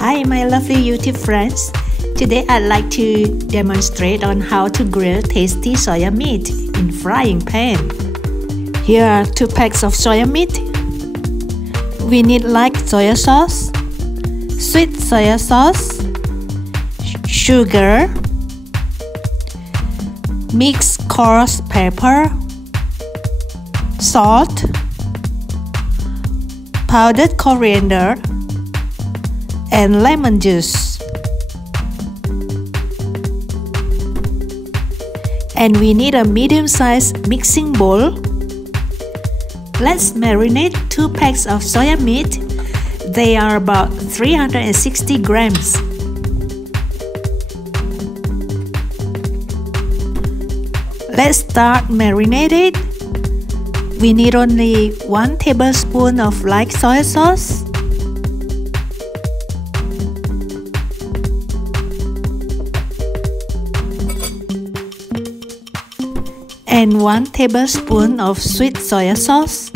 Hi my lovely YouTube friends. Today I'd like to demonstrate on how to grill tasty soya meat in frying pan. Here are 2 packs of soya meat. We need like soya sauce, sweet soya sauce, sugar, mixed coarse pepper, salt, powdered coriander, and lemon juice. And we need a medium-sized mixing bowl. Let's marinate 2 packs of soya meat. They are about 360 grams. Let's start marinating. We need only 1 tablespoon of light soy sauce, and 1 tablespoon of sweet soya sauce,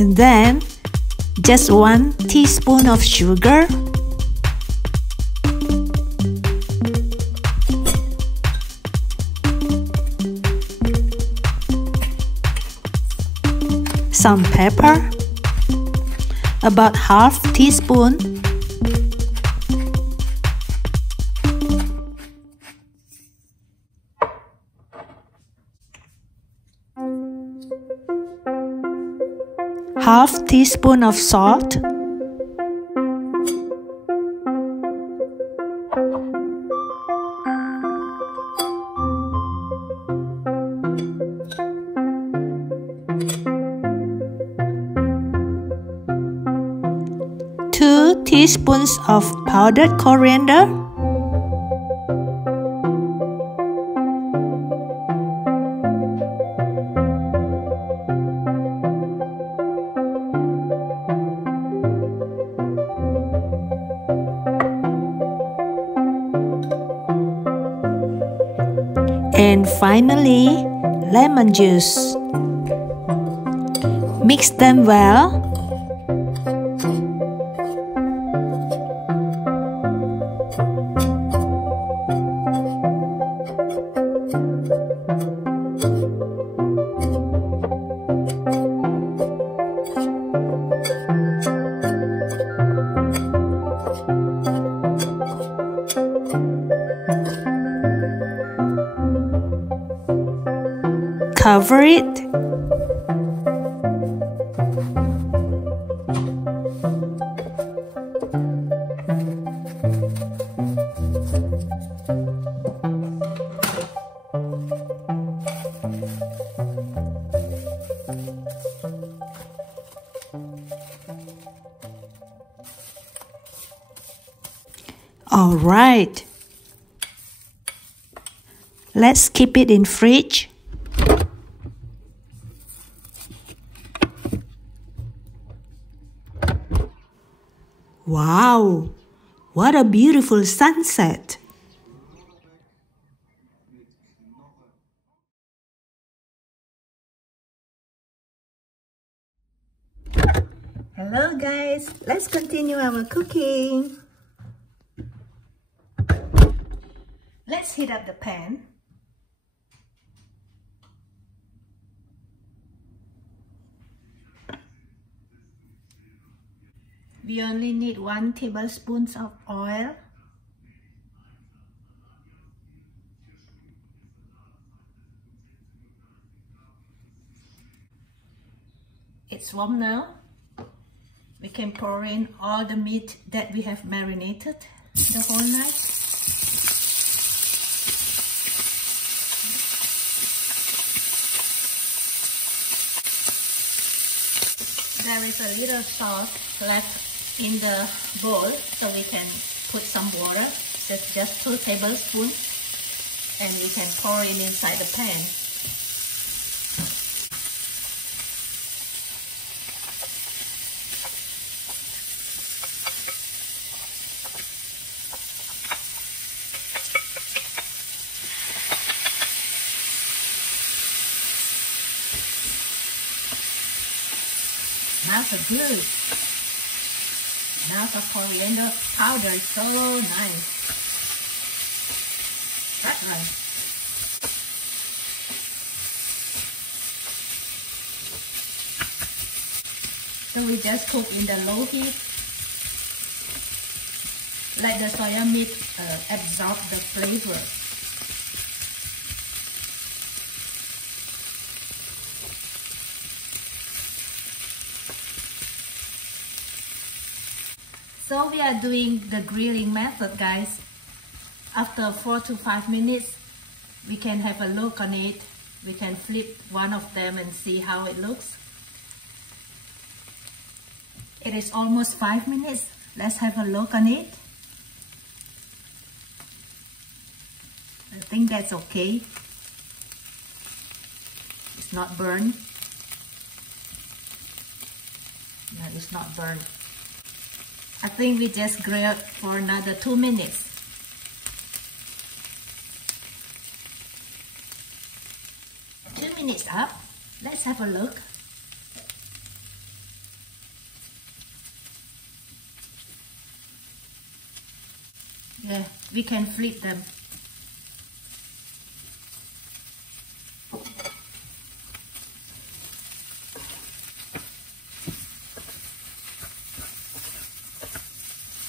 and then just 1 teaspoon of sugar, some pepper, about half teaspoon, half teaspoon of salt, two teaspoons of powdered coriander, and finally lemon juice. Mix them well. Cover it. All right. Let's keep it in fridge. Wow, what a beautiful sunset! Hello guys, let's continue our cooking. Let's heat up the pan. We only need 1 tablespoon of oil. It's warm now. We can pour in all the meat that we have marinated the whole night. There is a little salt left in the bowl, so we can put some water. That's just 2 tablespoons, and we can pour it inside the pan. smells so good. Now the coriander powder is so nice. Fragrant. So we just cook in the low heat. Let the soya meat absorb the flavor. So we are doing the grilling method, guys. After 4 to 5 minutes, we can have a look on it. We can flip one of them and see how it looks. It is almost 5 minutes. Let's have a look on it. I think that's okay. It's not burned. No, it's not burned. I think we just grill for another 2 minutes. Two minutes up. Let's have a look. Yeah, we can flip them.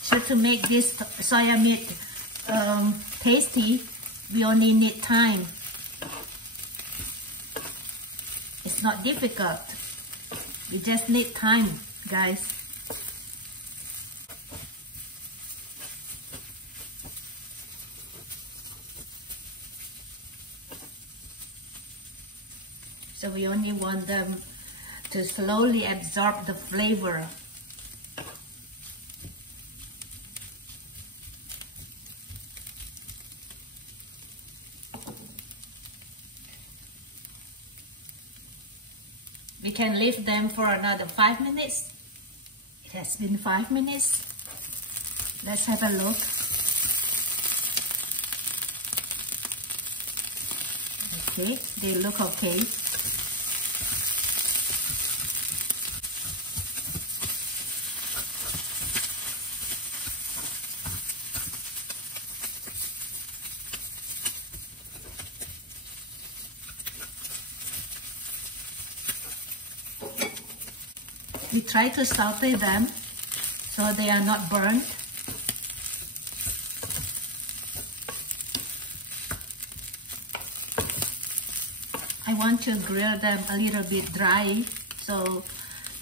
So to make this soya meat tasty, we only need time. It's not difficult. We just need time, guys. So we only want them to slowly absorb the flavor. We can leave them for another 5 minutes. It has been 5 minutes. Let's have a look. Okay, they look okay. We try to saute them so they are not burnt. I want to grill them a little bit dry, so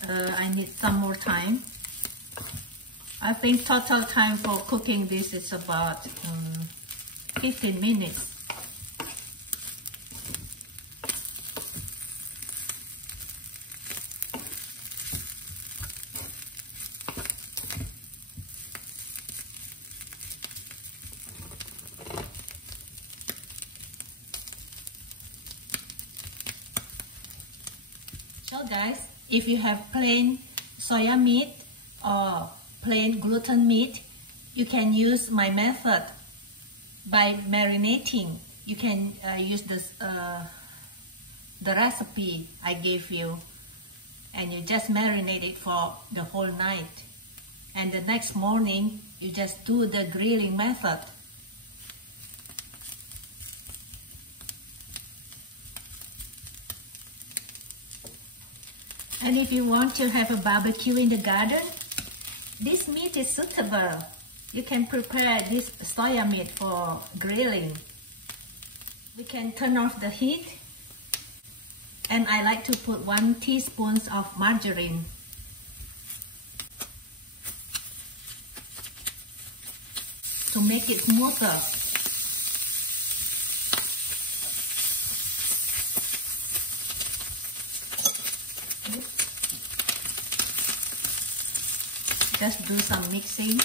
I need some more time. I think total time for cooking this is about 15 minutes. So guys, if you have plain soya meat or plain gluten meat, you can use my method by marinating. You can use this, the recipe I gave you, and you just marinate it for the whole night. And the next morning, you just do the grilling method. And if you want to have a barbecue in the garden, this meat is suitable. You can prepare this soya meat for grilling. We can turn off the heat. And I like to put 1 teaspoon of margarine. To make it smoother. Just do some mixing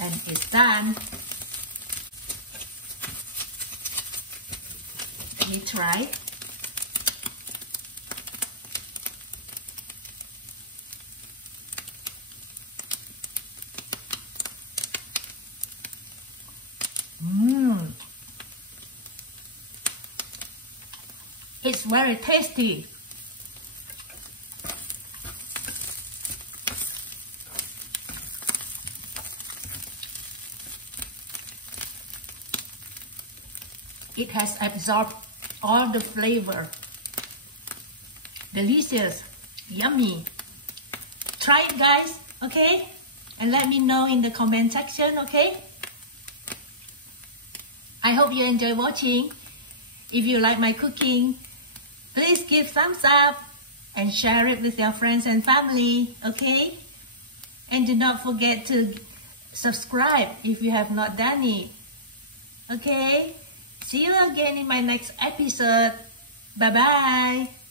and it's done. Let me try. It's very tasty. It has absorbed all the flavor. Delicious, yummy. Try it, guys, okay? And let me know in the comment section, okay? I hope you enjoy watching. If you like my cooking, please give thumbs up and share it with your friends and family, okay? And do not forget to subscribe if you have not done it, okay? See you again in my next episode. Bye-bye.